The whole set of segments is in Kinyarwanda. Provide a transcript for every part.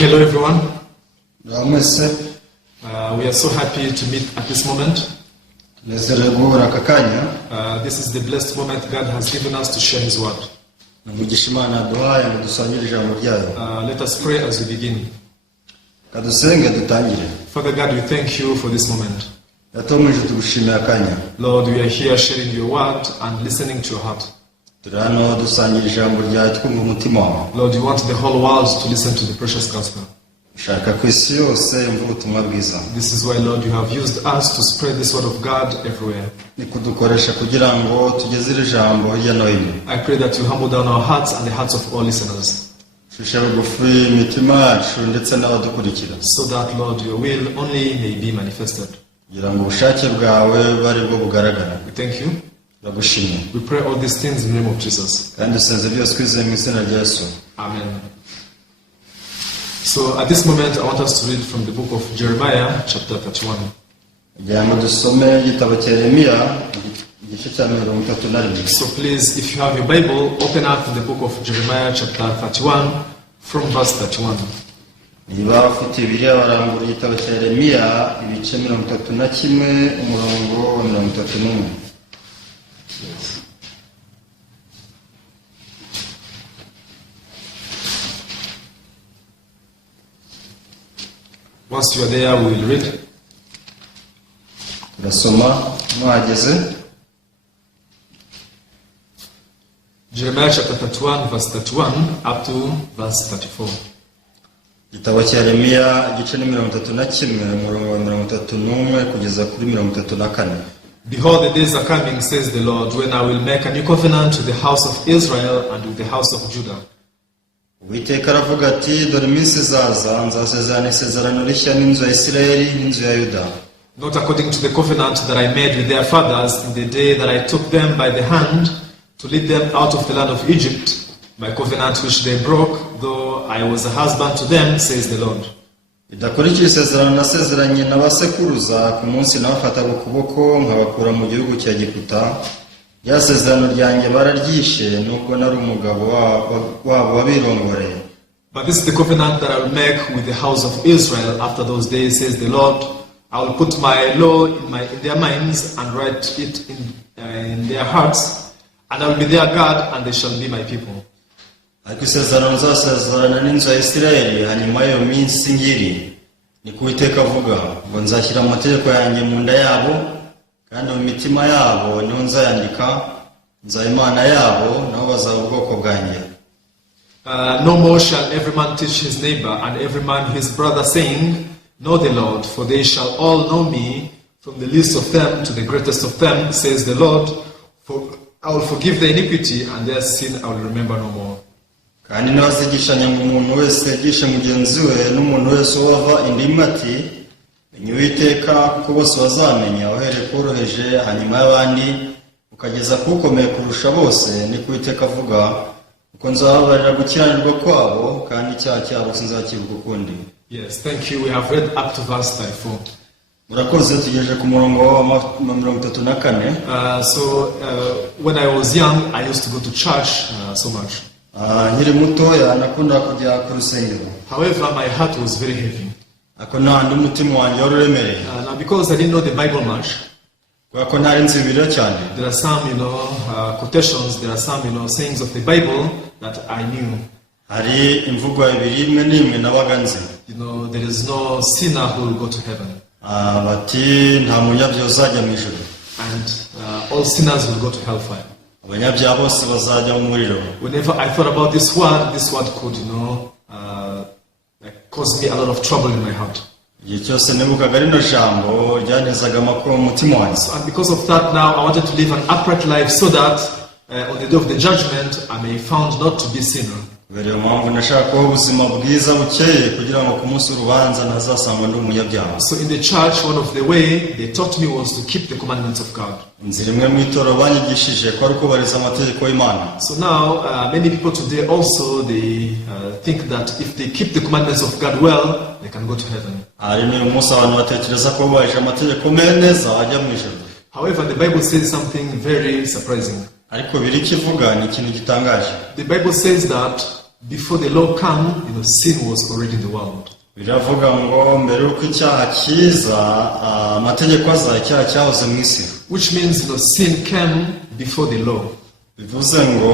Hello everyone. We are so happy to meet at this moment. This is the blessed moment God has given us to share His word. Let us pray as we begin. Father God, we thank you for this moment. Lord, we are here sharing your word and listening to your heart. Lord, you want the whole world to listen to the precious gospel. This is why, Lord, you have used us to spread this word of God everywhere. I pray that you humble down our hearts and the hearts of all listeners, so that, Lord, your will only may be manifested. We thank you. We pray all these things in the name of Jesus. Amen. So at this moment, I want us to read from the book of Jeremiah, chapter 31. So please, if you have your Bible, open up in the book of Jeremiah, chapter 31, from verse 31. Once you are there, we will read. Jeremiah chapter 31, verse 31 up to verse 34. Behold, the days are coming, says the Lord, when I will make a new covenant with the house of Israel and with the house of Judah. Not according to the covenant that I made with their fathers in the day that I took them by the hand to lead them out of the land of Egypt, my covenant which they broke, though I was a husband to them, says the Lord. But this is the covenant that I will make with the house of Israel after those days, says the Lord. I will put my law in their minds and write it in their hearts, and I will be their God, and they shall be my people. No more shall every man teach his neighbor and every man his brother, saying, Know the Lord, for they shall all know me, from the least of them to the greatest of them, says the Lord. For I will forgive their iniquity, and their sin I will remember no more. Yes, thank you. We have read up to verse 34. When I was young, I used to go to church so much. However, my heart was very heavy. Now, because I didn't know the Bible much, there are some, quotations, there are some, sayings of the Bible that I knew. There is no sinner who will go to heaven. And all sinners will go to hellfire. Whenever I thought about this word could, caused me a lot of trouble in my heart. So, and because of that, now I wanted to live an upright life so that on the day of the judgment I may be found not to be a sinner. So in the church, one of the way they taught me was to keep the commandments of God. So now, many people today also, they think that if they keep the commandments of God well, they can go to heaven. However, the Bible says something very surprising. The Bible says that before the law came, sin was already in the world. Biravuga ngo mbere uko icyaha kiza amategeko aza icyaha cyahoze mu isi. Which means sin came before the law. Bivuze ngo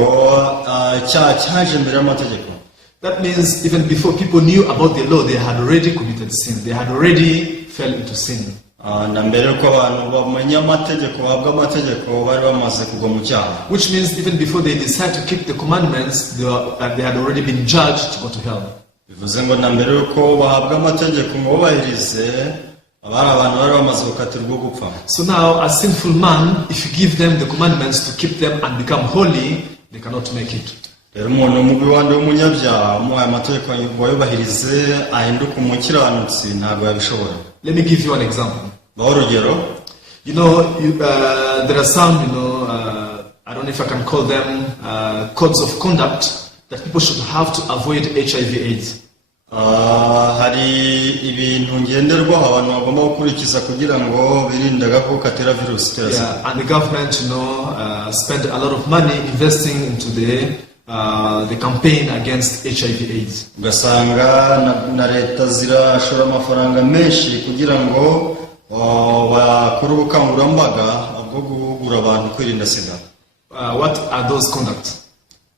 icyaha cyaje mbere y'amategeko. That means even before people knew about the law, they had already committed sin. They had already fell into sin. Na mbere uko abantu bamenya amategeko bahabwa amategeko bari bamaze kugwa mu cyaha. Which means even before they decide to keep the commandments, they had already been judged to go to hell. Bivuze ngo na mbere uko bahabwa amategeko ngo bubahirize abari abantu bari bamaze gukatirwa gupfa. So now a sinful man, if you give them the commandments to keep them and become holy, they cannot make it. Rero umuntu mubi wandi w'umunyabyaha umuhaye amategeko ngo yubahirize ahinduke umukiranutsi ntabwo yabishobora. Let me give you an example. Urugero, there are some, I don't know if I can call them codes of conduct that people should have to avoid HIV/AIDS. hari ibintu ngenderwaho abantu bagomba gukurikiza kugira ngo birinde agakoko gatera virusi itera sida. And the government, spend a lot of money investing into the campaign against HIV/AIDS. Ugasanga na leta zirashora amafaranga menshi kugira ngo bakore ubukangurambaga bwo guhugura abantu kwirinda sida. What are those conducts?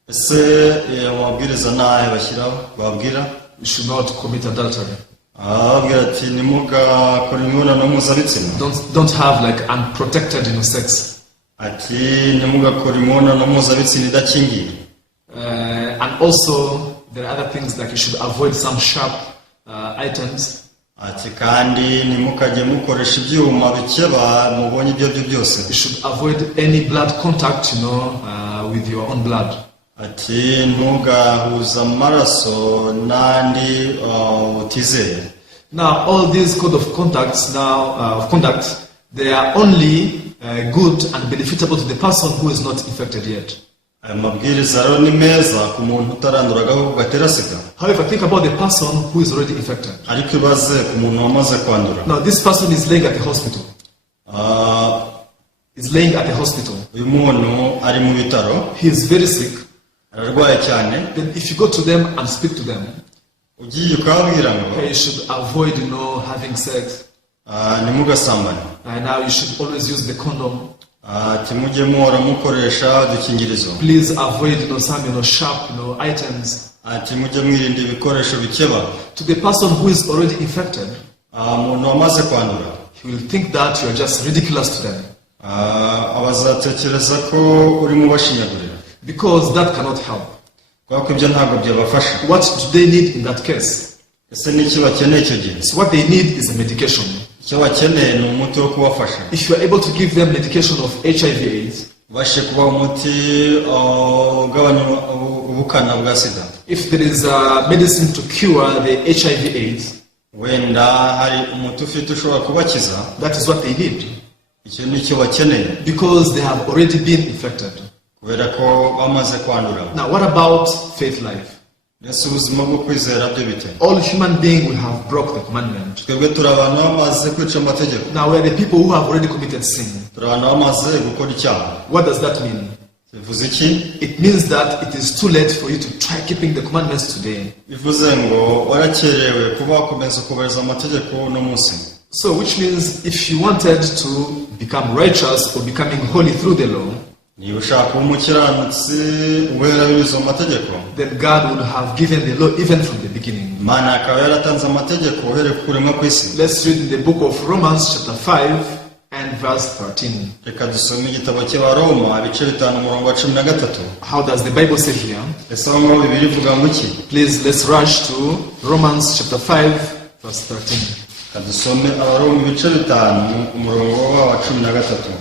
Ese amabwiriza nahe bashyiraho babwira? You should not commit adultery. Ababwira ati nimugakora imibonano mpuzabitsina. Don't have like unprotected sex. Ati nimugakora imibonano mpuzabitsina idakingiye. And also there are other things like you should avoid some sharp items. Ati kandi nimukajye mukoresha ibyuma bikeba mubonye ibyo byose. You should avoid any blood contact, with your own blood. Ati ntugahuza amaraso n'andi utizeye. Now all these code of conduct, they are only good and benefitable to the person who is not infected yet. Amabwiriza rero ni meza ku muntu utarandura agakoko gatera sida. However, think about the person who is already infected. Ariko ibaze ku muntu wamaze kwandura. Now this person is laying at the hospital. Is laying at the hospital. Uyu muntu ari mu bitaro. He is very sick. Ararwaye cyane. Then if you go to them and speak to them, ugiye ukabwira ngo you should avoid having sex. Nimugasambane. And now you should always use the condom. Ati mujye muhora mukoresha udukingirizo. Please avoid some sharp items. Ati mujye mwirinda ibikoresho bikeba. To the person who is already infected, umuntu wamaze kwandura, he will think that you are just ridiculous to them. Abazatekereza ko uri mu bashinyagurira. Because that cannot help. Kuko ibyo ntabwo byabafasha. What do they need in that case? Ese niki bakeneye icyo gihe? So what they need is a medication. Icyo bakeneye ni umuti wo kubafasha. If you are able to give them medication of HIV/AIDS, bashe kuba umuti ugabanya ubukana bwa sida. If there is a medicine to cure the HIV/AIDS, wenda hari umuti ufite ushobora kubakiza. That is what they need. Icyo nicyo bakeneye. Because they have already been infected. Kubera ko bamaze kwandura. Now what about faith life? Yesu ubuzima bwo kwizera byo bite? All human beings will have broke the commandment. Twebwe turi abantu bamaze kwica amategeko. Now we are the people who have already committed sin. Turi abantu bamaze gukora icyaha. What does that mean? Bivuze iki? It means that it is too late for you to try keeping the commandments today. Bivuze ngo warakerewe kuba wakomeza kubahiriza amategeko no munsi. So which means if you wanted to become righteous or becoming holy through the law, niba ushaka umukiranutsi wera binyuze mu mategeko, then God would have given the law even from the beginning. Imana akaba yaratanze amategeko uhereye ku kuremwa kw'isi. Let's read in the book of Romans chapter 5 and verse 13. Reka dusome igitabo cy'Abaroma ibice 5:13. How does the Bible say here? Ese aho ngaho Bibiliya ivuga ngo iki? Please let's rush to Romans chapter 5 verse 13. Kadusome Abaroma ibice 5:13.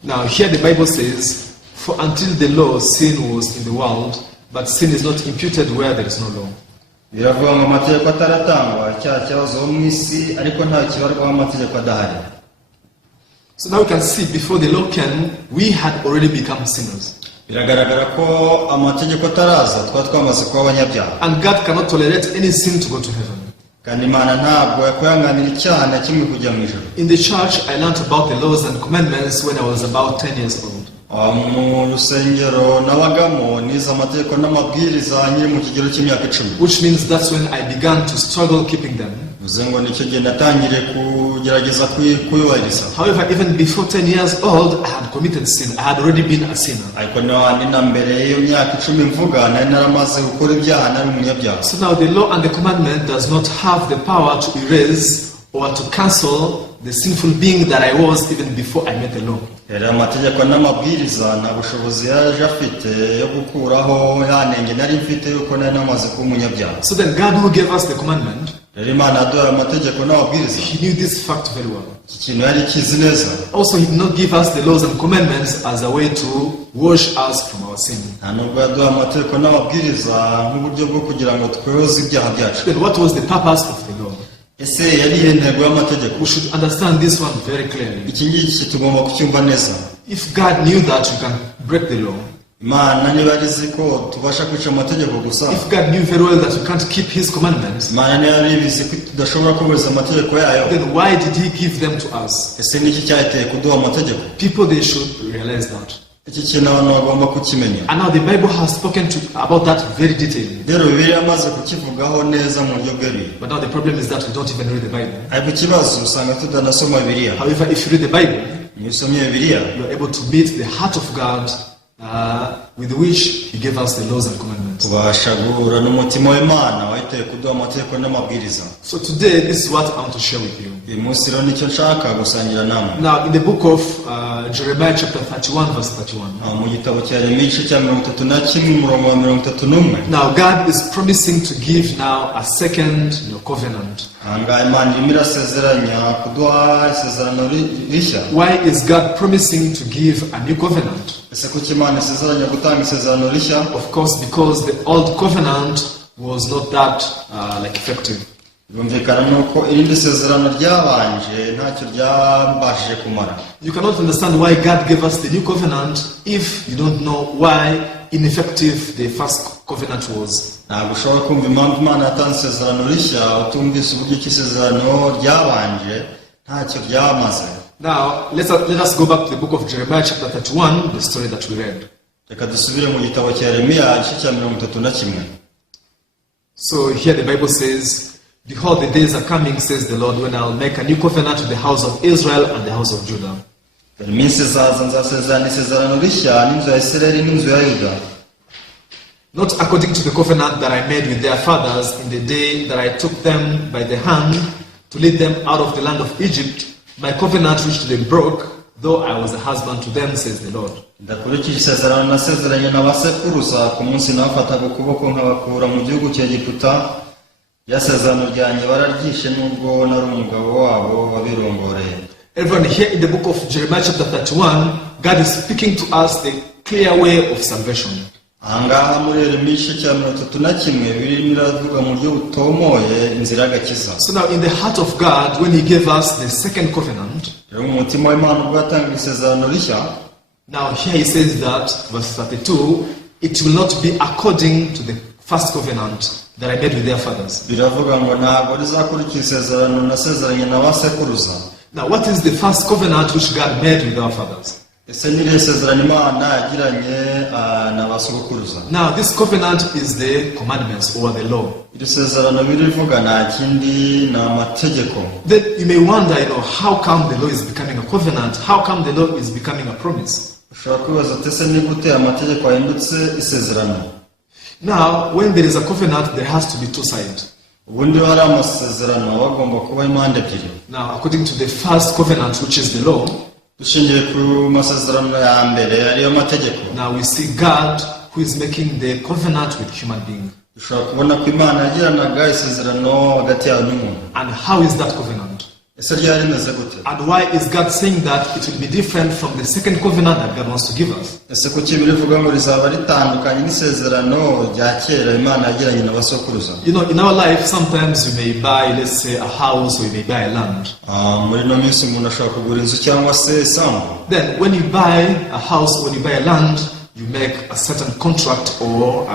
Now here the Bible says, for until the law sin was in the world, but sin is not imputed where there is no law. Biravuga ngo amategeko ataratangwa icyaha cyahozeho mu isi ariko nta kibarwaho amategeko adahari. So now we can see before the law came, we had already become sinners. Biragaragara ko amategeko ataraza twamaze kuba abanyabyaha. And God cannot tolerate any sin to go to heaven. Kandi Imana ntabwo yakwihanganira icyaha na kimwe kujya mu ijuru. In the church, I learned about the laws and commandments when I was about 10 years old. mu rusengero nabagamo nize amategeko n'amabwiriza nkiri mu kigero cy'imyaka 10, which means that's when I began to struggle keeping them. uvuze ngo nicyo gihe natangiriye kugerageza kuyubahiriza. However, even before 10 years old, I had committed sin. I had already been a sinner. ariko na mbere y'iyo myaka 10 mvuga nari naramaze gukora ibyaha, nari umunyabyaha. So now the law and the commandment does not have the power to erase or to cancel the sinful being that I was even before I met the law. rero amategeko n'amabwiriza nta bushobozi yaje afite yo gukuraho yanenge nari mfite yuko nari namaze kuba umunyabyaha. So then God, who gave us the commandment, rero Imana yaduhaye amategeko n'amabwiriza, He knew this fact very well. iki kintu yari kizi neza. Also, He did not give us the laws and commandments as a way to wash us from our sin. nta nubwo yaduhaye amategeko n'amabwiriza nk'uburyo bwo kugira ngo twoze ibyaha byacu. Then what was the purpose of the law? ese yari iyihe ntego y'amategeko? We should understand this one very clearly. iki ngiki tugomba kucyumva neza. If God knew that you can break the law, Imana niba arizi ko tubasha kwica amategeko gusa, if God knew very well that you can't keep His commandments, Imana niba aribizi ko tudashobora kubahiriza amategeko yayo, then why did He give them to us? ese niki cyateye kuduha amategeko? People, they should realize that. iki kintu abantu bagomba kukimenya. And now the Bible has spoken about that very detailedly. rero Bibiliya yamaze kukivugaho neza mu buryo bweruye. But now the problem is that we don't even read the Bible. ariko ikibazo usanga tutanasoma Bibiliya. However, if you read the Bible, iyo usomye Bibiliya you are able to meet the heart of God with which He gave us the laws and commandments. tubasha guhura n'umutima w'Imana wahiteye kuduha amategeko n'amabwiriza. So today, this is what I want to share with you. uyu munsi rero nicyo nshaka gusangira namwe. Now, in the book of Jeremiah chapter 31, verse 31. mu gitabo cya Yeremiya igice cya 31 umurongo wa 31. Now, God is promising to give now a second covenant. ahangaha Imana irimo irasezeranya kuduha isezerano rishya. Why is God promising to give a new covenant? ese kuki Imana isezeranya gutanga isezerano rishya? Of course, because the old covenant was not that effective. Birumvikana nuko irindi sezerano ryabanje ntacyo ryabashije kumara. You cannot understand why God gave us the new covenant if you don't know why ineffective the first covenant was. ntabwo ushobora kumva impamvu Imana yatanze isezerano rishya utumvise uburyo iki isezerano ryabanje ntacyo ryamaze. Now, let us go back to the book of Jeremiah chapter 31, the story that we read. reka dusubire mu gitabo cya Yeremiya igice cya 31. So here the Bible says, "Behold, the days are coming, says the Lord, when I'll make a new covenant with the house of Israel and the house of Judah. iminsi izaza nzasezerana isezerano rishya n'inzu ya Isirayeli n'inzu ya Yuda, Not according to the covenant that I made with their fathers in the day that I took them by the hand to lead them out of the land of Egypt, my covenant which they broke, though I was a husband to them, says the Lord." ndakurikije isezerano nasezeranye n'abasekuruza ku munsi nabafataga ukuboko nkabakura mu gihugu cya Egiputa, ya sezerano ryanjye bararyishe nubwo nari umugabo wabo wabirongoreye. Everyone, here in the book of Jeremiah chapter 31, God is speaking to us the clear way of salvation. ahangaha muri Yeremiya igice cya 31 birimo iravuga mu buryo butomoye inzira y'agakiza. So now in the heart of God, when He gave us the second covenant, rero mu mutima w'Imana ubwo yatangaga isezerano rishya, now here He says that, verse 32, it will not be according to the first covenant that I made with their fathers. biravuga ngo ntabwo rizakurikira isezerano nasezeranye n'abasekuruza. Now what is the first covenant which God made with our fathers? ese ni irihe sezerano Imana yagiranye n'abasokuruza? Now this covenant is the commandments or the law. iri sezerano birivuga nta kindi ni amategeko. Then you may wonder, how come the law is becoming a covenant? How come the law is becoming a promise? ushobora kwibaza ati ese ni gute amategeko yahindutse isezerano? Now, when there is a covenant, there has to be two sides. ubundi hari amasezerano bagomba kuba impande ebyiri. Now, according to the first covenant, which is the law, dushingiye ku masezerano ya mbere ariyo mategeko, now we see God who is making the covenant with human being. dushobora kubona ko Imana yagiranaga isezerano hagati yawe n'umuntu. And how is that covenant? ese ryari rimeze gute? And why is God saying that it will be different from the second covenant that God wants to give us? ese kuki birivuga ngo rizaba ritandukanye n'isezerano rya kera Imana yagiranye n'abasokuruza? In our life, sometimes we may buy, let's say, a house, or we may buy a land. muri ino minsi umuntu ashobora kugura inzu cyangwa se isambu. Then, when you buy a house, when you buy a land, you make a certain contract or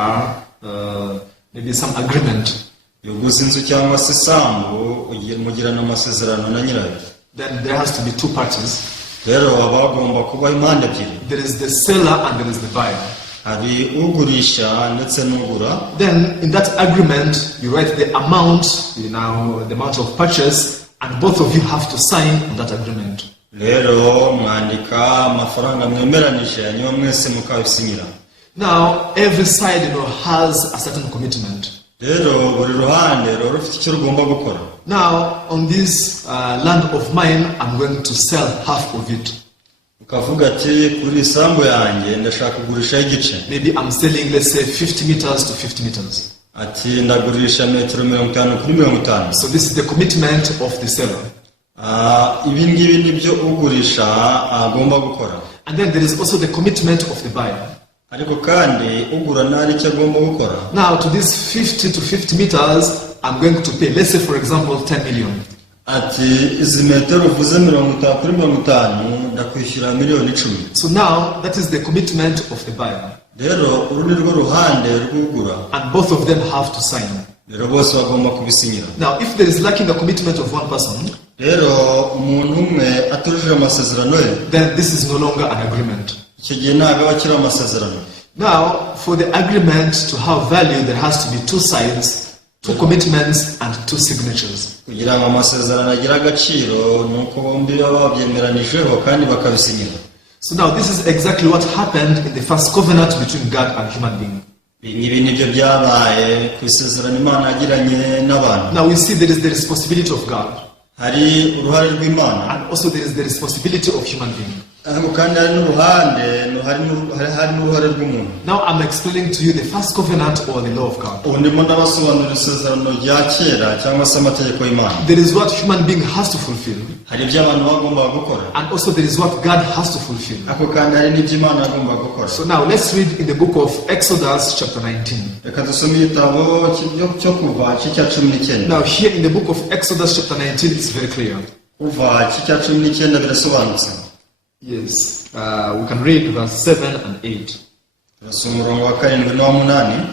maybe some agreement. iyo uguze inzu cyangwa se isambu mugirana amasezerano na nyirayo. Then there has to be two parties. rero baba bagomba kubaho impande ebyiri. There is the seller and there is the buyer. Hari ugurisha ndetse n'ugura. Then in that agreement, you write the amount, the amount of purchase, and both of you have to sign on that agreement. Rero mwandika amafaranga mwemeranije hanyuma mwese mukabisinyira. Now every side has a certain commitment. Rero buri ruhande rero rufite icyo rugomba gukora. Now on this land of mine, I'm going to sell half of it. Ukavuga ati kuri isambu yanjye ndashaka kugurisha igice. Maybe I'm selling, let's say, 50 meters to 50 meters. Ati ndagurisha metero 50 kuri 50. So this is the commitment of the seller. Ibi ngibi nibyo ugurisha agomba gukora. And then there is also the commitment of the buyer. Ariko kandi ugura nari icyo agomba gukora. Now to these 50 to 50 meters, I'm going to pay, let's say for example, 10 million. Ati izi metero uvuze 50 kuri 50 ndakwishyura miliyoni 10. So now that is the commitment of the buyer. Rero uru ni rwo ruhande rw'ugura. And both of them have to sign. Rero bose bagomba kubisinyira. Now if there is lacking the commitment of one person, rero umuntu umwe atujuje amasezerano ye, then this is no longer an agreement. icyo gihe ntabwo aba akiri amasezerano. Now for the agreement to have value, there has to be two sides, two commitments and two signatures. Kugira ngo amasezerano agire agaciro nuko bombi baba babyemeranijeho kandi bakabisinyira. So now this is exactly what happened in the first covenant between God and human being. Ibi nibyo byabaye ku isezerano Imana yagiranye n'abantu. Now we see there is the responsibility of God. Hari uruhare rw'Imana. And also there is the responsibility of human being. Kandi hari n'uruhande, hari n'uruhare rw'umuntu. Now I'm explaining to you the first covenant or the law of God. Ubu ndimo ndabasobanurira isezerano rya kera cyangwa se amategeko y'Imana. There is what human being has to fulfill. Hari ibyo abantu bagomba gukora. And also there is what God has to fulfill. Ako kandi hari n'ibyo Imana agomba gukora. So now let's read in the book of Exodus chapter 19. Reka dusome igitabo cyo kuva cya 19. Now here in the book of Exodus chapter 19 it's very clear. Kuva cya 19 birasobanutse. Yes, we can read verse 7 and 8. Turasoma umurongo wa 7 n'uwa 8.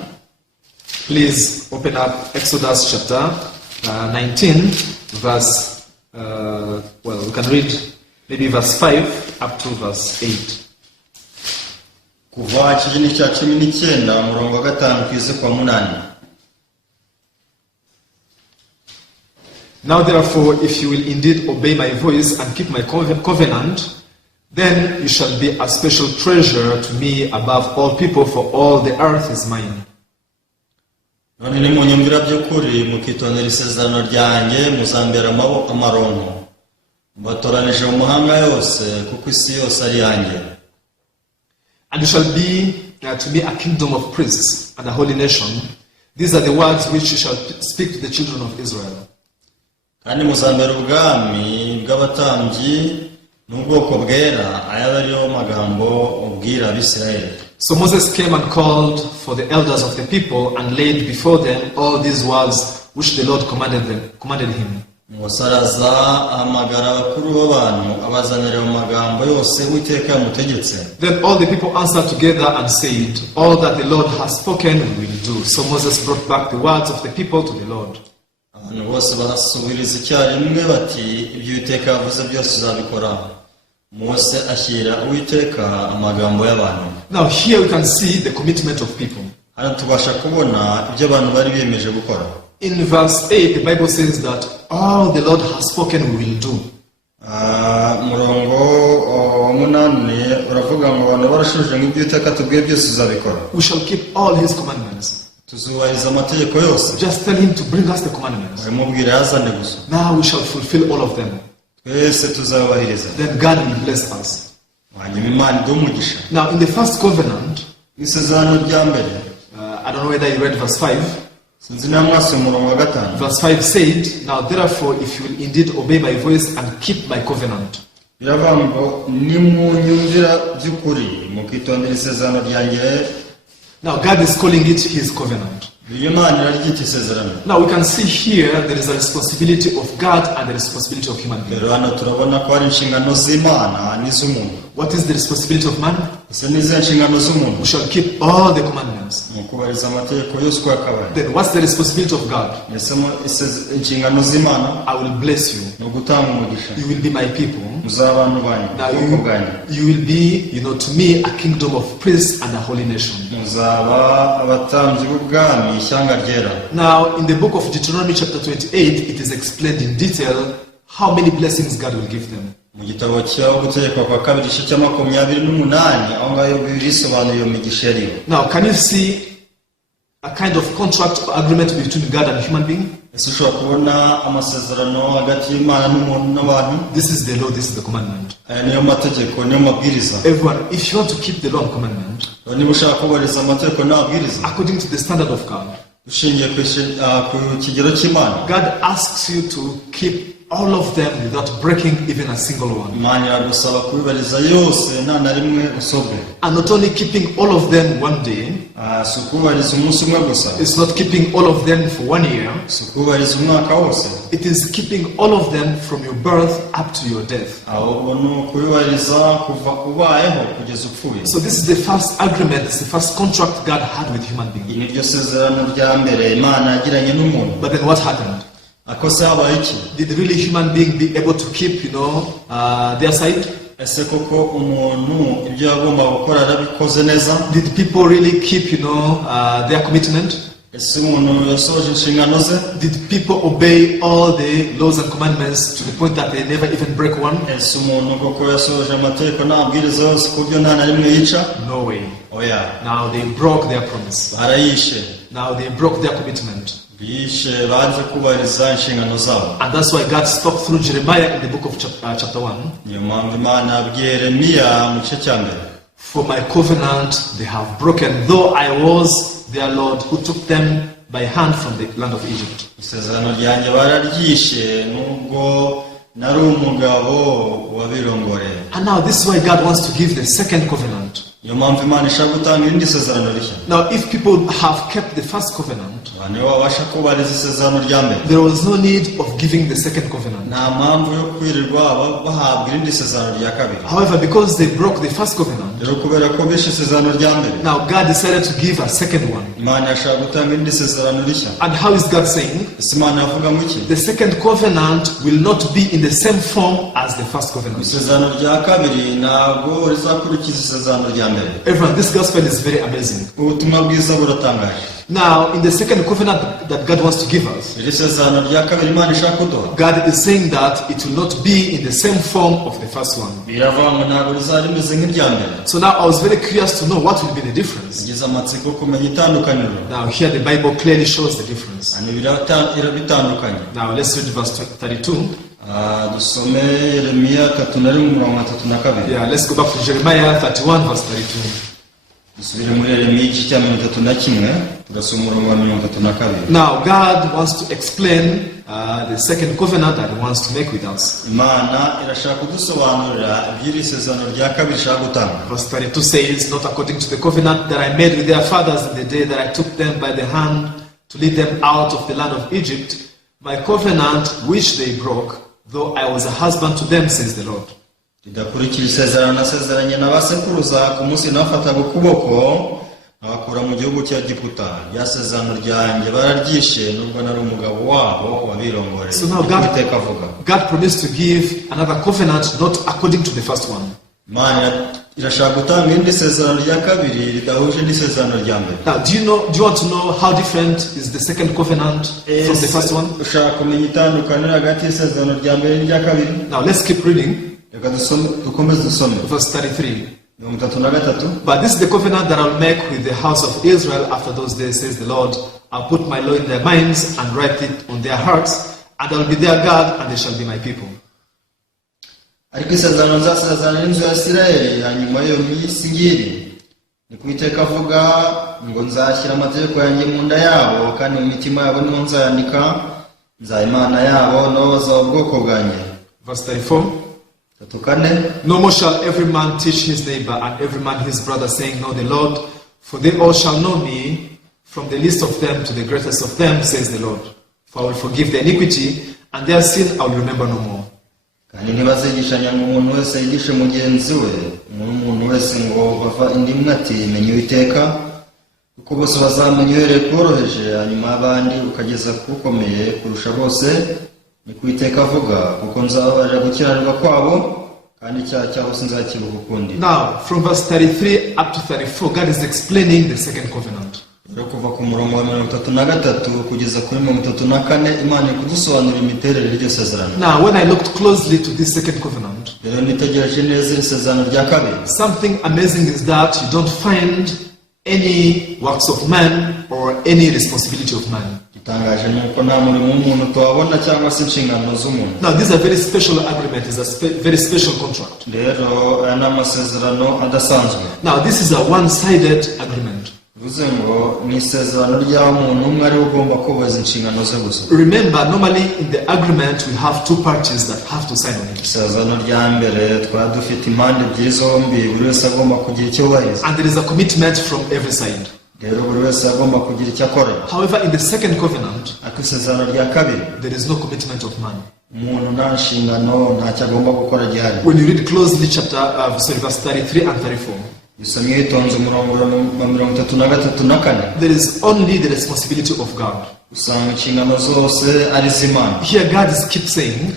Please open up Exodus chapter 19 verse, we can read maybe verse 5 up to verse 8. Kuva ikigini cya 19 umurongo wa 5 kugeza kwa 8. Now therefore, if you will indeed obey my voice and keep my covenant, then you shall be a special treasure to me above all people, for all the earth is mine. None nimunyumvira by'ukuri mukitondera isezerano ryanjye muzambera amaronko mbatoranije mu mahanga yose kuko isi yose ari yanjye. And you shall be to me a kingdom of priests and a holy nation. These are the words which you shall speak to the children of Israel. Kandi muzambera ubwami bw'abatambyi n'ubwoko bwera, aya ariyo magambo ubwira Abisirayeli. So Moses came and called for the elders of the people and laid before them all these words which the Lord commanded him. Mose araza ahamagara abakuru b'abantu abazanira mu magambo yose Uwiteka yamutegetse. Then all the people answered together and said, all that the Lord has spoken we will do. So Moses brought back the words of the people to the Lord. Abantu bose barasubiriza icyarimwe bati ibyo Uwiteka yavuze byose uzabikora. Mose ashyira Uwiteka amagambo y'abantu. Now here we can see the commitment of people. Hano tubasha kubona ibyo abantu bari biyemeje gukora. In verse 8 the Bible says that all the Lord has spoken we will do. Murongo 8 uravuga ngo abantu barashuje ngo ibyo Uwiteka tubwiye byose uzabikora. We shall keep all his commandments. Tuzubahiriza amategeko yose. Just tell him to bring us the commandments. Mubwire yazane gusa. Now we shall fulfill all of them. Twese tuzabahiriza. Then God will bless us. Hanyuma Imana iduhe. Now in the first covenant, isezerano rya mbere, I don't know whether you read verse 5. Sinzi na mwase umurongo wa 5. Verse 5 said, now therefore if you will indeed obey my voice and keep my covenant. Biravuga ngo nimunyumvira by'ukuri mukitondera isezerano ryanjye. Now God is calling it his covenant. Now we can see here there is a responsibility of God and the responsibility of human being. What is the responsibility of man? We shall keep all the commandments. commandments. mukubariza amategeko yose uko yakabaye. Then what's the responsibility of God? Inshingano z'Imana I will bless you. ni ugutanga umugisha. You will be my people. muzaba abantu banyu, ubwoko bwanyu. You will be, to me, a kingdom of priests and a holy nation. muzaba abatambyi b'ubwami, ishyanga ryera. Now, in the book of Deuteronomy chapter 28, it is explained in detail how many blessings God will give them. mu gitabo cyo gutegeka kwa kabiri igice cya 28 aho ngaho bisobanuye iyo migisha yariyo. Now, can you see a kind of contract or agreement between God and human being? ese ushobora kubona amasezerano hagati y'Imana n'umuntu n'abantu? This is the law, this is the commandment. niyo mategeko, niyo mabwiriza. Everyone, if you want to keep the law and commandment, niba ushaka kubahiriza amategeko n'amabwiriza according to the standard of God, ushingiye ku kigero cy'Imana, God asks you to keep all of them without breaking even a single one. Imana iragusaba kubibariza yose nta na rimwe usobwe. And not only keeping all of them one day, si ukubahiriza umunsi umwe gusa. it's not keeping all of them for 1 year. si ukubahiriza umwaka wose. It is keeping all of them from your birth up to your death. ahubwo ni ukubibariza kuva ubayeho kugeza upfuye. So this is the first agreement, it's the first contract God had with human beings. ni ryo sezerano rya mbere Imana yagiranye n'umuntu. But then what happened? akose habaye iki? Did really human being be able to keep, their side? ese koko umuntu ibyo yagomba gukora arabikoze neza? Did people really keep, their commitment? ese umuntu yasohoje inshingano ze? Did people obey all the laws and commandments to the point that they never even break one? ese umuntu koko yasohoje amategeko n'amabwiriza yose ku buryo nta na rimwe yica? No way. oya. Now they broke their promise. barayishe. Now they broke their commitment. bishe, banze kubahiriza inshingano zabo. And that's why God spoke through Jeremiah in the book of chapter 1. niyo mpamvu Imana yabwiye Yeremiya mu gice cya mbere, For my covenant they have broken, though I was their Lord who took them by hand from the land of Egypt. isezerano ryanjye bararyishe nubwo nari umugabo wabirongoreye. And now this is why God wants to give the second covenant. niyo mpamvu Imana ishaka gutanga irindi sezerano rishya. Now if people have kept the first covenant, abantu babasha kubahiriza isezerano rya mbere, there was no need of giving the second covenant. nta mpamvu yo kwirirwa bahabwa irindi sezerano rya kabiri. However, because they broke the first covenant, rero kubera ko bishe isezerano rya mbere, now God decided to give a second one. Imana yashaka gutanga irindi sezerano rishya. And how is God saying? ese Imana yavuga ngo iki? The second covenant will not be in the same form as the first covenant. isezerano rya kabiri ntabwo rizakurikiza isezerano rya mbere. Everyone, this gospel is very amazing. ubutumwa bwiza buratangaje. Now, in the second covenant that God wants to give us, iri sezerano rya kabiri Imana ishaka kuduha, God is saying that it will not be in the same form of the first one. biravuga ngo ntabwo rizaba rimeze nk'irya mbere. So now I was very curious to know what will be the difference. ngize amatsiko kumenya itandukaniro. Now here the Bible clearly shows the difference. hano bitandukanye. Now let's read verse 32. dusome Yeremiya 3:32. Yeah, let's go back to Jeremiah 31 verse 32. dusubire muri Yeremiya igice cya 31 tugasoma umurongo wa 32. Now God wants to explain the second covenant that He wants to make with us. Imana irashaka kudusobanurira iby'iri sezerano rya kabiri ishaka gutanga. Verse 32 says, not according to the covenant that I made with their fathers in the day that I took them by the hand to lead them out of the land of Egypt, my covenant which they broke, though I was a husband to them, says the Lord. ridakurikira isezerano nasezeranye n'abasekuruza ku munsi nafataga ukuboko abakura mu gihugu cya Egiputa. rya sezerano ryanjye bararyishe nubwo nari umugabo wabo wabirongoreye. So now God promised to give another covenant not according to the first one. Imana irashaka gutanga irindi sezerano rya kabiri ridahuje n'isezerano rya mbere. Now do you want to know how different is the second covenant from the first one? ushaka kumenya itandukaniro hagati y'isezerano rya mbere n'irya kabiri? Now let's keep reading. reka dukomeze dusome Verse 33. 33. But this is the covenant that I'll make with the house of Israel after those days, says the Lord. I'll put my law in their minds and write it on their hearts, and I'll be their God, and they shall be my people. ariko isezerano nzasezerana n'inzu ya Isirayeli hanyuma y'iyo minsi ngiri, ni ku Uwiteka avuga ngo nzashyira amategeko yanjye mu nda yabo, kandi mu mitima yabo niho nzayandika, nzaba Imana yabo nabo bazaba ubwoko bwanjye. Verse 34. No more shall every man teach his neighbor and every man his brother, saying, know the Lord, for they all shall know me, from the least of them to the greatest of them, says the Lord. For I will forgive their iniquity, and their sin I will remember no more. kandi ntibazigishanya ngo umuntu wese yigishe mugenzi we, umuntu wese ngo bava indi imwe ati menya Uwiteka, kuko kuko bose bazamenya uhereye koroheje hanyuma abandi ukageza kukomeye kurusha bose, ni kuiteka avuga, kuko nzababarira gukiranirwa kwabo kandi icyaha cyabo sinzakibuka ukundi. Now, from verse 33 up to 34, God is explaining the second covenant. Rero kuva ku murongo wa 33 kugeza kuri 34 Imana ikudusobanurira imiterere y'iryo sezerano. Now, when I looked closely to this second covenant, rero nitegereje neza iri sezerano rya kabiri, something amazing is that you don't find any works of man or any responsibility of man. itangaje nuko nta murimo w'umuntu tuwabona cyangwa se inshingano z'umuntu. Now, this is a very special agreement, it's a very special contract. rero aya ni amasezerano adasanzwe. Now, this is a one-sided agreement. bivuze ngo ni isezerano ry'aho umuntu umwe ari we ugomba kubahiriza inshingano ze gusa. Remember, normally in the agreement we have two parties that have to sign on it. isezerano rya mbere twari dufite impande ebyiri zombi, buri wese agomba kugira icyo yubahiriza. And there is a commitment from every side. rero buri wese agomba kugira icyo akora. However, in the second covenant, ariko isezerano rya kabiri, there is no commitment of man. umuntu nta nshingano ntacyo agomba gukora gihari. When you read closely verse 33 and 34, bisomye yitonze umurongo wa 33 there is only the responsibility of God. usanga inshingano zose ari iz'Imana. Here God keeps saying,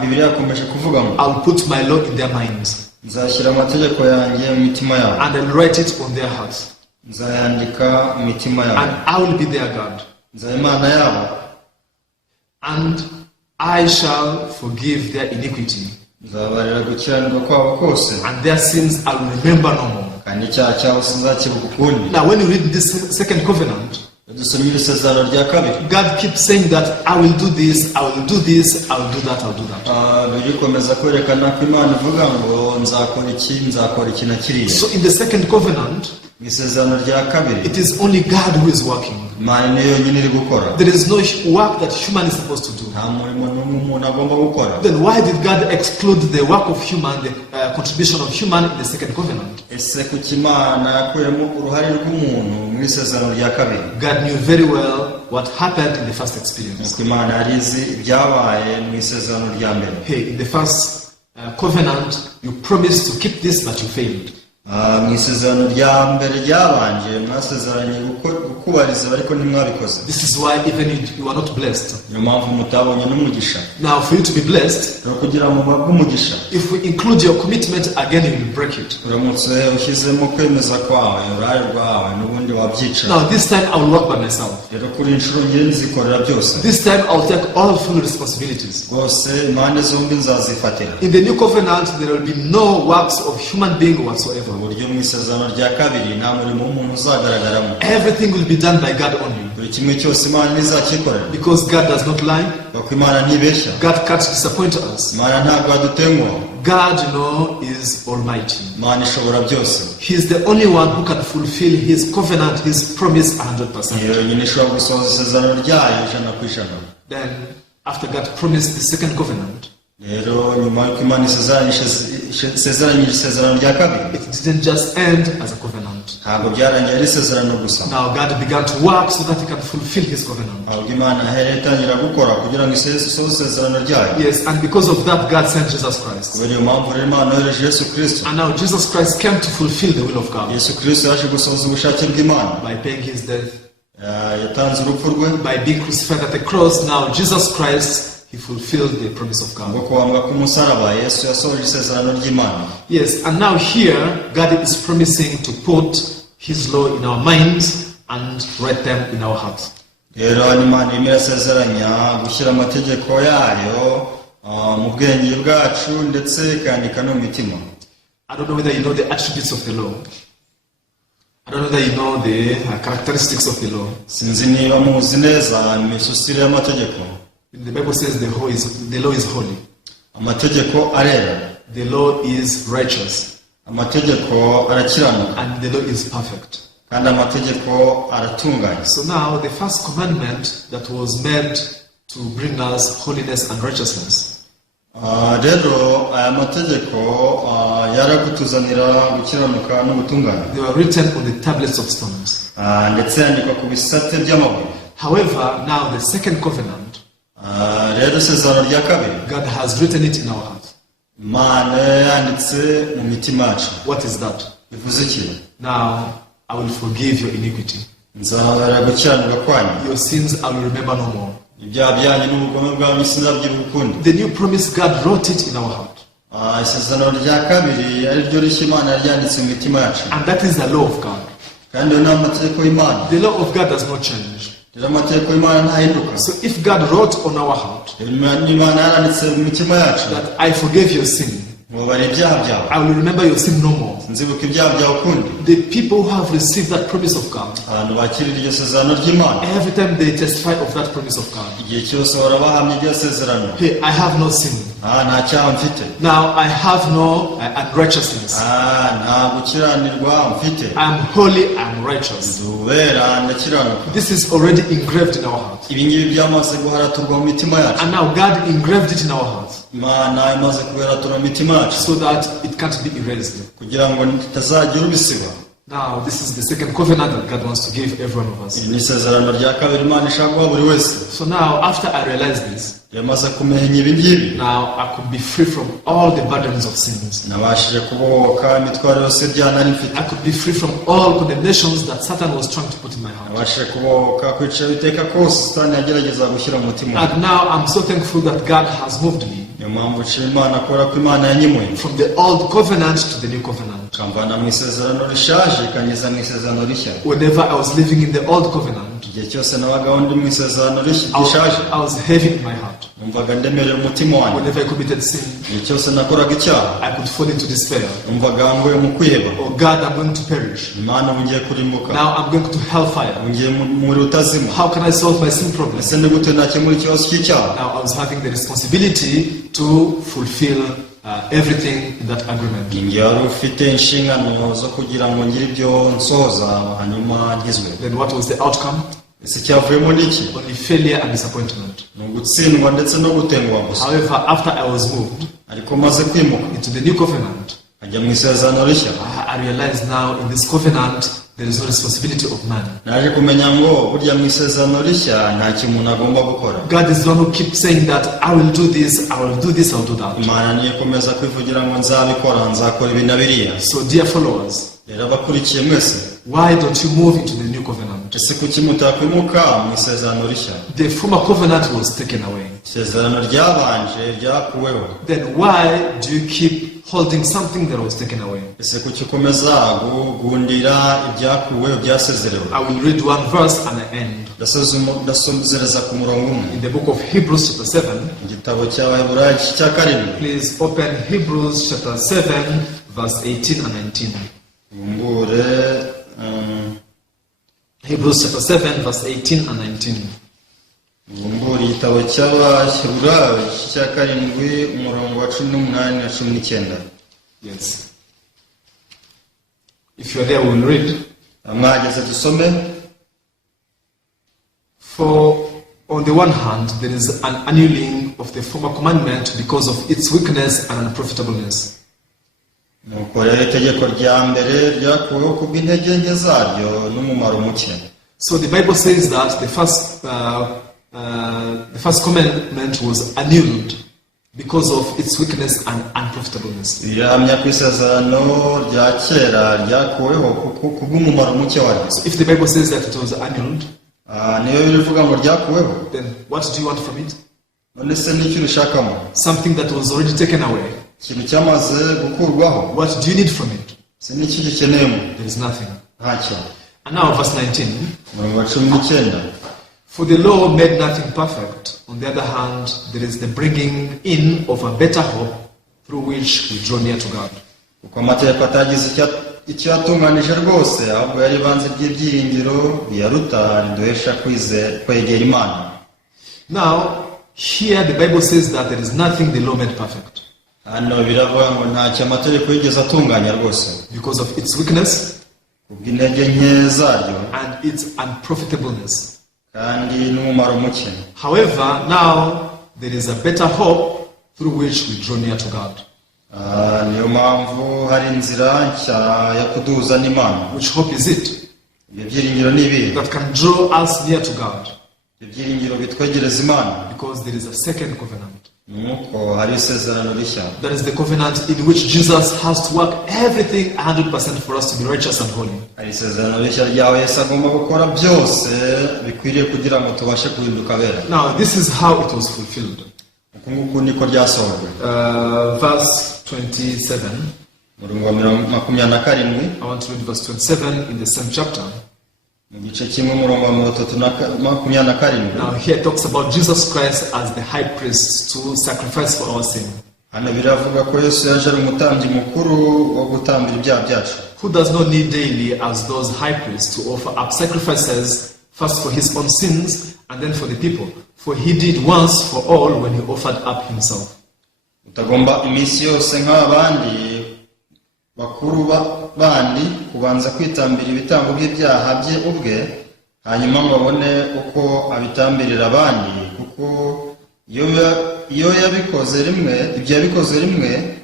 Bibiliya yakomeje kuvuga ngo I'll put my law in their minds nzashyira amategeko yanjye mu mitima yabo, and I'll write it on their hearts, nzayandika mu mitima yabo, and I will be their God, nzaba Imana yabo, and I shall forgive their iniquity, nzabarira gukiranirwa kwabo kose, and their sins I will remember no more. kandi icyaha cyabo sinzakibuka ukundi. Now, when you read this second covenant, dusomye iri sezerano rya kabiri, God keeps saying that I will do this, I will do this, I will do that, I'll do that. birikomeza kwerekana ko Imana ivuga ngo nzakora iki na kiriya. So in the second covenant, mu isezerano rya kabiri, it is only God who is working. Imana niyo yonyine iri gukora, There is no work that human is supposed to do. nta murimo n'umwe umuntu agomba gukora. Then why did God exclude the work of human, the contribution of human in the second covenant? ese kuki Imana yakuyemo uruhare rw'umuntu mu isezerano rya kabiri? God knew very well what happened in the first experience. nuko Imana yari izi ibyabaye mu isezerano rya mbere. Hey, in the first covenant, you promised to keep this, but you failed. mu isezerano rya mbere ryabanje mwasezeranye gukubariza ariko ntimwabikoze. This is why even you are not blessed. niyo mpamvu mutabonye n'umugisha. Now, for you to be blessed, no kugira ngo mubabwe umugisha, if we include your commitment, again you will break it. uramutse ushyizemo kwemeza kwawe, uruhare rwawe, n'ubundi wabyica. Now, this time I will work by myself. rero kuri inshuro ngiye nzikorera byose. This time I will take all full responsibilities. rwose impande zombi nzazifatira. In the new covenant, there will be no works of human being whatsoever. uburyo mu isezerano rya kabiri nta murimo w'umuntu uzagaragaramo. Everything will be done by God only. buri kimwe cyose Imana izakikorera, Because God does not lie. kuko Imana ntibeshya. God can't disappoint us. Imana ntabwo adutenguha. God, is almighty. Imana ishobora byose. He is the only one who can fulfill his covenant, his promise 100%. niyo yonyine ishobora gusohoza isezerano ryayo 100%. Then, after God promised the second covenant, rero nyuma y'uko Imana isezeranyije isezerano rya kabiri, it didn't just end as a covenant. ntabwo byarangiye ari isezerano gusa. Now God began to work so that he can fulfill his covenant. ahubwo Imana yahereye itangira gukora kugira ngo isohoze isezerano ryayo. Yes, and because of that, God sent Jesus Christ. kubera iyo mpamvu rero Imana yohereje Yesu Kristo. And now Jesus Christ came to fulfill the will of God Yesu Kristo yaje gusohoza ubushake bw'Imana. by paying his death, yatanze urupfu rwe, by being crucified at the cross. Now Jesus Christ, he fulfilled the promise of ubwo God. kubambwa k'umusaraba Yesu yasohoje isezerano ry'Imana. Yes, and now here God is promising to put his law in our minds and write them in our hearts. rero Imana irimo irasezeranya gushyira amategeko yayo mu bwenge bwacu ndetse ikandika no mu mitima. I don't know whether you know the attributes of the law. I don't know whether you know the characteristics of the law. sinzi niba muzi neza imisusire y'amategeko. The Bible says the law is holy. amategeko arera, The law is righteous. amategeko arakiranuka, And the law is perfect. kandi amategeko aratunganye. So now the first commandment that was made to bring us holiness and righteousness, rero aya mategeko yarakutuzanira gukiranuka no gutungana, they were written on the tablets of stones. ndetse yandikwa ku bisate by'amabuye. However, now the second covenant, rero isezerano rya kabiri God has written it in our heart. Imana yanditse mu mitima yacu. What is that? bivuze iki? Now, I will forgive your iniquity. nzababarira gukiranirwa kwanyu, Your sins I will remember no more. ibyaha byanyu n'ubugome bwanyu sinzabyibuka ukundi. The new promise, God wrote it in our heart. Isezerano rya kabiri ari ryo rishya Imana yaryanditse mu mitima yacu, And that is the law of God. kandi ayo ni amategeko y'Imana. The law of God does not change. rero amategeko y'Imana ntahinduka. So if God wrote on our heart Imana yaranditse mu mitima yacu that I forgave your sin, mubare ibyaha byawe, I will remember your sin no more. nzibuka ibyaha byawe ukundi. The people who have received that promise of God, abantu bakirira iryo sezerano ry'Imana, every time they testify of that promise of God, igihe cyose bahora bahamya iryo sezerano, hey, I have no sin. nta cyaha mfite, Now I have no unrighteousness. nta gukiranirwa mfite, I am holy, I am righteous. ndubera ndakiranuka. This is already engraved in our heart. Ibi ngibi byamaze guharaturwa mu mitima yacu, And now God engraved it in our hearts Imana imaze kuharatura mu mitima yacu so that it can't be erased. kugira ngo itazagira ubisiba. Now this is the second covenant that God wants to give every one of us. Iri ni isezerano rya kabiri Imana ishaka guha buri wese. So now after I realized this, yamaze kumenya ibi ngibi, now I could be free from all the burdens of sins. nabashije kubohoka imitwaro yose y'ibyaha nari mfite, I could be free from all condemnations that Satan was trying to put in my heart. nabashije kubohoka kwica iteka kose Satani yagerageza gushyira mu mutima. And now I'm so thankful that God has moved me Niyo mpamvu nshima Imana kubera ko Imana yanyimuye, from the old covenant to the new covenant. ikamvana mu isezerano rishaje ikanyeza mu isezerano rishya. Whenever I was living in the old covenant, Igihe cyose nabagaho ndi mu isezerano rishaje, I was heavy in my heart. numvaga ndemerera umutima wanjye. Whenever I committed sin, Igihe cyose nakoraga icyaha, I could fall into despair. numvaga nguye mu kwiheba. Oh God, I'm going to perish. Imana ubu ngiye kurimbuka, Now I'm going to hellfire. ubu ngiye muri utazima. How can I solve my sin problem? Ese ni gute nakemura ikibazo cy'icyaha? Now I was having the responsibility to fulfill everything in that agreement. Ngiye wari ufite inshingano zo kugira ngo ngire ibyo nsohoza hanyuma nkizwe. Then what was the outcome? Ese cyavuyemo n'iki? Only failure and disappointment. Ni ugutsindwa ndetse no gutengwa gusa. However, after I was moved Ariko maze kwimuka into the new covenant, ajya mu isezerano rishya, I realized now in this covenant there is no responsibility of man. naje kumenya ngo burya mu isezerano rishya nta kintu umuntu agomba gukora. God is the one who keeps saying that I will do this, I will do this, I will do that. Imana niyo ikomeza kwivugira ngo nzabikora, nzakora ibi na biriya. So dear followers, Rero abakurikiye mwese, why don't you move into the new covenant? ese kuki mutakwimuka mu isezerano rishya? The former covenant was taken away. Isezerano ryabanje ryakuweho, Then why do you keep holding something that was taken away? ese kuki ukomeza kugundira ibyakuweho byasezerewe? I will read one verse and I end. Ndasomezereza ku murongo umwe, In the book of Hebrews chapter 7, igitabo cy'Abaheburayo cya karindwi. please open Hebrews chapter 7 verse 18 and 19. Bumbure Hebrews chapter 7 verse 18 and 19. bumbure igitabo cy'Abaheburayo cya karindwi umurongo wa 18 na 19. Yes. If you are there, we will read. Mwageze dusome. For on the one hand, there is an annulling of the former commandment because of its weakness and unprofitableness. Nuko rero itegeko rya mbere ryakuweho kubw'intege nke zaryo n'umumaro muke. So the Bible says that the first commandment was annulled because of its weakness and unprofitableness. Irahamya ku isezerano rya kera ryakuweho kubw'umumaro muke waryo. So if the Bible says that it was annulled, niyo birivuga ngo ryakuweho, then what do you want from it? none se ni ikintu ushakamo? Something that was already taken away. Ikintu cyamaze gukurwaho, What do you need from it? se ni iki gikeneyemo? There is nothing. Ntacyo. And now verse 19. Umurongo wa 19. For the law made nothing perfect. On the other hand, there is the bringing in of a better hope through which we draw near to God. Kuko amategeko atagize icyo yatunganije rwose, ahubwo yari ibanze ry'ibyiringiro biyaruta riduhesha kwegera Imana. Now, here the Bible says that there is nothing the law made perfect. Hano biravuga ngo ntacyo amategeko yigeze atunganya rwose, Because of its weakness kubw'intege nke zaryo and its unprofitableness. kandi n'umumaro muke. However, now there is a better hope through which we draw near to God. Niyo mpamvu hari inzira nshya ya kuduhuza n'Imana. Which hope is it? Ibyo byiringiro ni ibihe That can draw us near to God. ibyiringiro bitwegereza Imana because there is a second covenant. nuko hari isezerano rishya. That is the covenant in which Jesus has to work everything 100% for us to be righteous and holy. Hari isezerano rishya ryawe Yesu agomba gukora byose bikwiriye kugira ngo tubashe guhinduka abera. Now, this is how it was fulfilled. Uku nguku niko ryasohojwe. Verse 27. Umurongo wa 27. I want to read verse 27 in the same chapter. Mu gice kimwe umurongo wa 27. Now, here it talks about Jesus Christ as the high priest to sacrifice for our sin. Hano biravuga ko Yesu yaje ari umutambyi mukuru wo gutambira ibyaha byacu. Who does not need daily as those high priests to offer up sacrifices, first for his own sins and then for the people. For he did once for all when he offered up himself. Utagomba iminsi yose nk'abandi bakuru bandi kubanza kwitambira ibitambo by'ibyaha bye ubwe, hanyuma ngo abone uko abitambirira abandi, kuko iyo yabikoze rimwe, ibyo yabikoze rimwe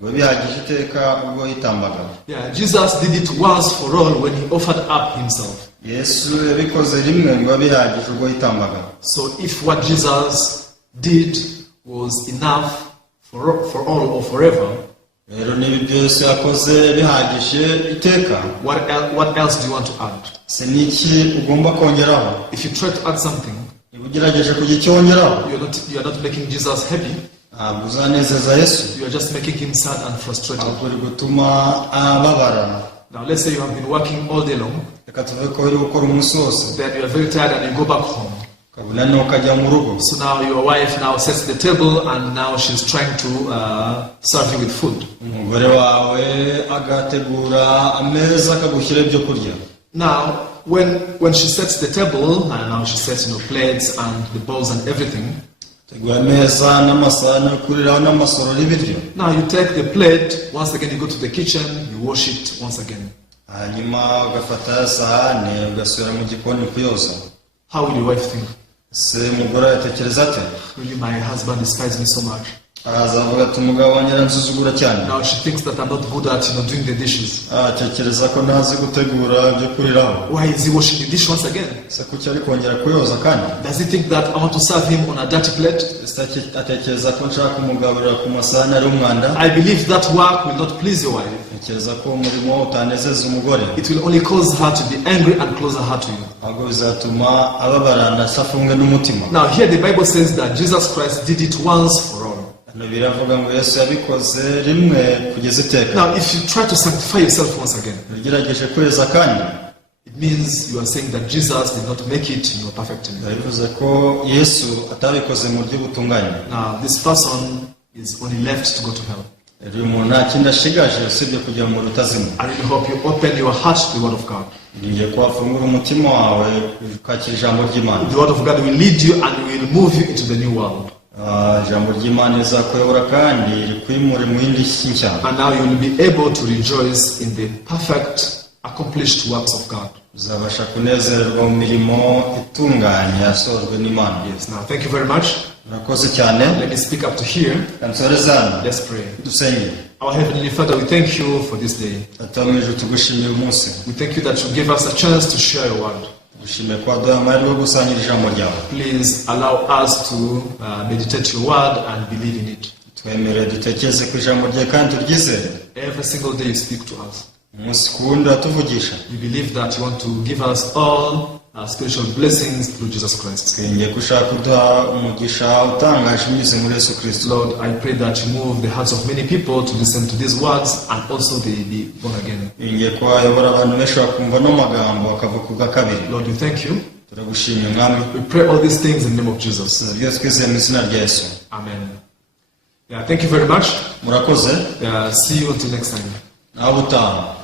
ngo bihagije iteka ubwo yitambaga. Yeah, Jesus did it once for all when he offered up himself. Yesu yabikoze rimwe ngo bihagije ubwo yitambaga. So if what Jesus did was enough for all or forever, rero niba byose yakoze bihagije iteka, what else do you want to add? se niki ugomba kongeraho? If you try to add something, niba ugerageje kugicyongeraho, you are not making Jesus happy. ntabwo uzanezeza Yesu, You are just making him sad and frustrated. ahubwo uri gutuma ababara. Now let's say you have been working all day long, Reka tuvuge ko uri gukora umunsi wose, then you are very tired and you go back home. ukabona ni ukajya mu rugo. So now your wife now sets the table and now she's trying to serve you with food. Umugore wawe agategura ameza akagushyira ibyo kurya. Now when she sets the table and now she sets plates and the bowls and everything. Tegura ameza n'amasahani yo kuriraho n'amasorori y'ibiryo. Now you take the plate, once again you go to the kitchen, you wash it once again. Hanyuma ugafata sahani ugasubira mu gikoni kuyoza. How will your wife think? Se umugore yatekereza ate? Really, my husband despises me so much. Azavuga ati umugabo wanjye aransuzugura cyane. Now she thinks that I'm not good at doing the dishes. Atekereza ko ntazi gutegura ibyo kuriraho. Why is he washing the dish once again? Se kuki ari kongera kuyoza kandi? Does he think that I want to serve him on a dirty plate? Atekereza ko nshaka kumugaburira ku masahani ari umwanda. I believe that work will not please your wife. Atekereza ko umurimo utanezeza umugore. It will only cause her to be angry and close her heart to you. Ahubwo bizatuma ababarana safunge n'umutima. Now here the Bible says that Jesus Christ did it once for all. Biravuga ngo Yesu yabikoze rimwe kugeza iteka. Now if you try to sanctify yourself once again, ugerageje kweza kandi, it means you are saying that Jesus did not make it perfect in you. bivuze ko Yesu atabikoze mu buryo butunganye. Now this person is only left to go to hell. Uyu muntu nta kindi ashigaje usibye kujya mu rutazima. I really hope you open your heart to the word of God. Ngiye kwafungura umutima wawe ukakira ijambo ry'Imana. The word of God will lead you and will move you into the new world. Ijambo ry'Imana rizakuyobora kandi rikwimure mu yindi nshya. And now you will be able to rejoice in the perfect, accomplished works of God. Uzabasha kunezererwa mu mirimo itunganye yasohojwe n'Imana. Yes. Now, thank you very much. Murakoze cyane. Let me speak up to here. Kansorezana. Let's pray. Dusenge. Our Heavenly Father, we thank you for this day. Atamweje tugushimiye umunsi. We thank you that you gave us a chance to share your word. Ushime kwa duha amahirwe yo gusangira ijambo ryawe. Please allow us to meditate your word and believe in it. Twemere dutekereze ku ijambo ryawe kandi turyizere. Every single day you speak to us. Umunsi ku wundi uratuvugisha. We believe that you want to give us all spiritual blessings through Jesus Christ. Twenge kushaka kuduha umugisha utangaje binyuze muri Yesu Kristo. Lord, I pray that you move the hearts of many people to listen to these words and also they be born again. Twenge kwayobora abantu benshi bakumva no magambo bakavuga ubwa kabiri. Lord, we thank you. Turagushimye mwami. We pray all these things in the name of Jesus. Byose twizeye mu izina rya Yesu. Amen. Yeah, thank you very much. Murakoze. See you until next time. Nawe utaha.